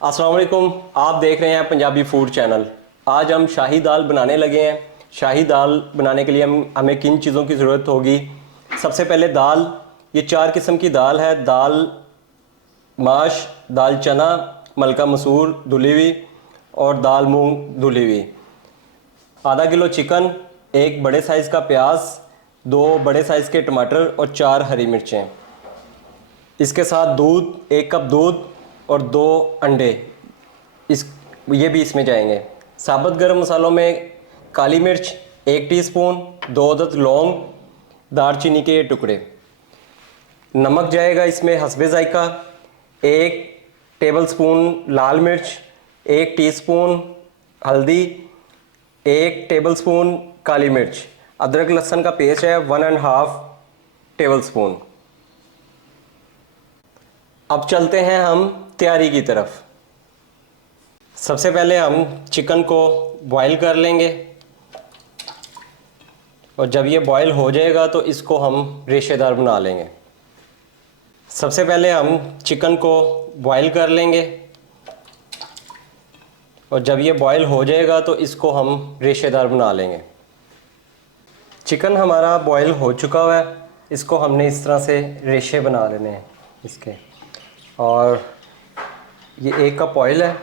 अस्सलाम वालेकुम। आप देख रहे हैं पंजाबी फूड चैनल। आज हम शाही दाल बनाने लगे हैं। शाही दाल बनाने के लिए हमें किन चीज़ों की ज़रूरत होगी। सबसे पहले दाल, ये 4 किस्म की दाल है। दाल माश, दाल चना, मलका मसूर धुली हुई और दाल मूंग धुली हुई। आधा किलो चिकन, एक बड़े साइज़ का प्याज, 2 बड़े साइज़ के टमाटर और 4 हरी मिर्चें। इसके साथ दूध, 1 कप दूध और 2 अंडे, इस ये भी इसमें जाएंगे। साबुत गरम मसालों में काली मिर्च 1 टीस्पून, 2 अदद लौंग, दालचीनी के टुकड़े। नमक जाएगा इसमें हस्बे जायका, 1 टेबलस्पून लाल मिर्च, 1 टीस्पून हल्दी, 1 टेबलस्पून काली मिर्च। अदरक लहसुन का पेस्ट है 1.5 टेबलस्पून। अब चलते हैं हम तैयारी की तरफ। सबसे पहले हम चिकन को बॉईल कर लेंगे और जब ये बॉईल हो जाएगा तो इसको हम रेशेदार बना लेंगे। सबसे पहले हम चिकन को बॉईल कर लेंगे और जब ये बॉईल हो जाएगा तो इसको हम रेशेदार बना लेंगे। चिकन हमारा बॉईल हो चुका हुआ है, इसको हमने इस तरह से रेशे बना लेने हैं इसके। और ये 1 कप ऑयल है,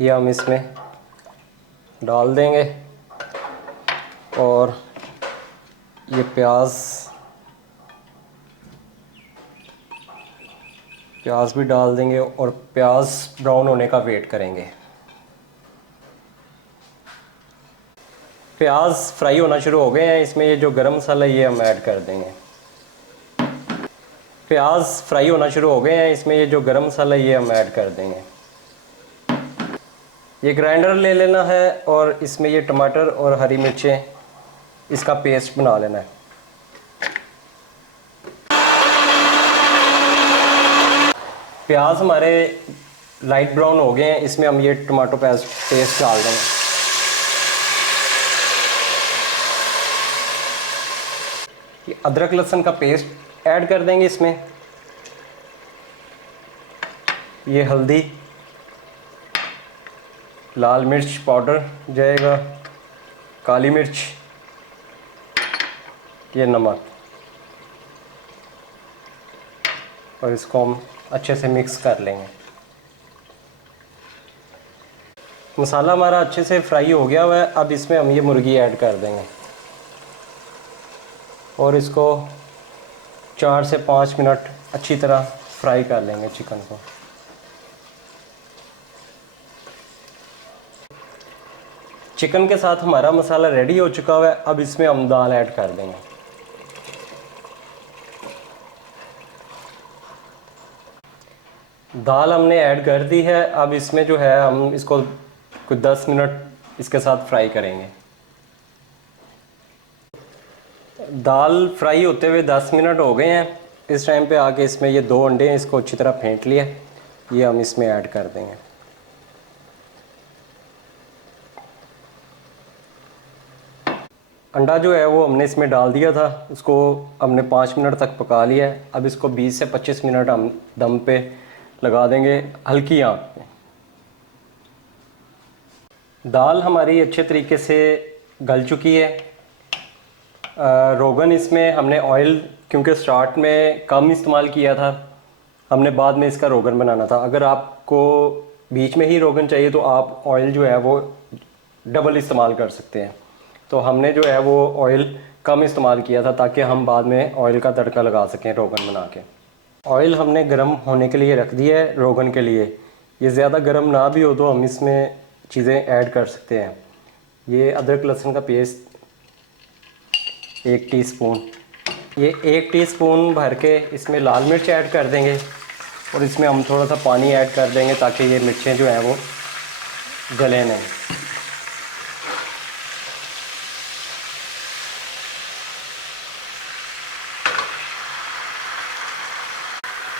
ये हम इसमें डाल देंगे और ये प्याज भी डाल देंगे और प्याज ब्राउन होने का वेट करेंगे। प्याज फ्राई होना शुरू हो गए हैं, इसमें ये जो गरम मसाला ये हम ऐड कर देंगे। प्याज फ्राई होना शुरू हो गए हैं, इसमें ये जो गरम मसाला ये हम ऐड कर देंगे। ये ग्राइंडर ले लेना है और इसमें ये टमाटर और हरी मिर्चें, इसका पेस्ट बना लेना है। प्याज हमारे लाइट ब्राउन हो गए हैं, इसमें हम ये टमाटो पेस्ट डाल देंगे। ये अदरक लहसुन का पेस्ट ऐड कर देंगे इसमें। ये हल्दी, लाल मिर्च पाउडर जाएगा, काली मिर्च, ये नमक, और इसको हम अच्छे से मिक्स कर लेंगे। मसाला हमारा अच्छे से फ्राई हो गया हुआ है, अब इसमें हम ये मुर्गी ऐड कर देंगे और इसको 4 से 5 मिनट अच्छी तरह फ्राई कर लेंगे चिकन को। चिकन के साथ हमारा मसाला रेडी हो चुका हुआ है, अब इसमें हम दाल ऐड कर देंगे। दाल हमने ऐड कर दी है, अब इसमें जो है हम इसको कुछ 10 मिनट इसके साथ फ्राई करेंगे। दाल फ्राई होते हुए 10 मिनट हो गए हैं। इस टाइम पे आके इसमें ये 2 अंडे हैं, इसको अच्छी तरह फेंट लिया, ये हम इसमें ऐड कर देंगे। अंडा जो है वो हमने इसमें डाल दिया था, उसको हमने 5 मिनट तक पका लिया है। अब इसको 20 से 25 मिनट हम दम पे लगा देंगे हल्की आंच पे। दाल हमारी अच्छे तरीके से गल चुकी है। रोगन इसमें हमने ऑयल क्योंकि स्टार्ट में कम इस्तेमाल किया था, हमने बाद में इसका रोगन बनाना था। अगर आपको बीच में ही रोगन चाहिए तो आप ऑयल जो है वो डबल इस्तेमाल कर सकते हैं। तो हमने जो है वो ऑयल कम इस्तेमाल किया था ताकि हम बाद में ऑयल का तड़का लगा सकें रोगन बना के। ऑयल हमने गर्म होने के लिए रख दिया है रोगन के लिए। ये ज़्यादा गर्म ना भी हो तो हम इसमें चीज़ें ऐड कर सकते हैं। ये अदरक लहसुन का पेस्ट 1 टीस्पून, ये 1 टीस्पून भर के इसमें लाल मिर्च ऐड कर देंगे और इसमें हम थोड़ा सा पानी ऐड कर देंगे ताकि ये मिर्चें जो हैं वो गले नहीं।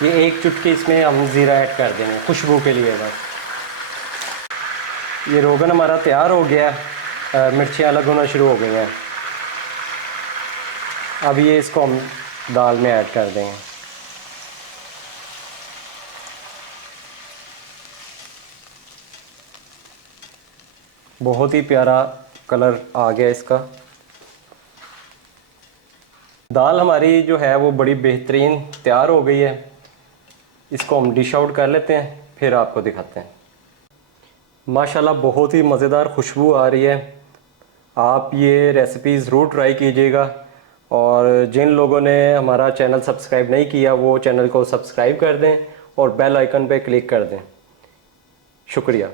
ये 1 चुटकी इसमें हम ज़ीरा ऐड कर देंगे खुशबू के लिए बस। ये रोगन हमारा तैयार हो गया, मिर्चें अलग होना शुरू हो गई हैं। अब ये इसको हम दाल में ऐड कर देंगे। बहुत ही प्यारा कलर आ गया इसका। दाल हमारी जो है वो बड़ी बेहतरीन तैयार हो गई है। इसको हम डिश आउट कर लेते हैं, फिर आपको दिखाते हैं। माशाल्लाह बहुत ही मज़ेदार खुशबू आ रही है। आप ये रेसिपी ज़रूर ट्राई कीजिएगा, और जिन लोगों ने हमारा चैनल सब्सक्राइब नहीं किया वो चैनल को सब्सक्राइब कर दें और बेल आइकन पे क्लिक कर दें। शुक्रिया।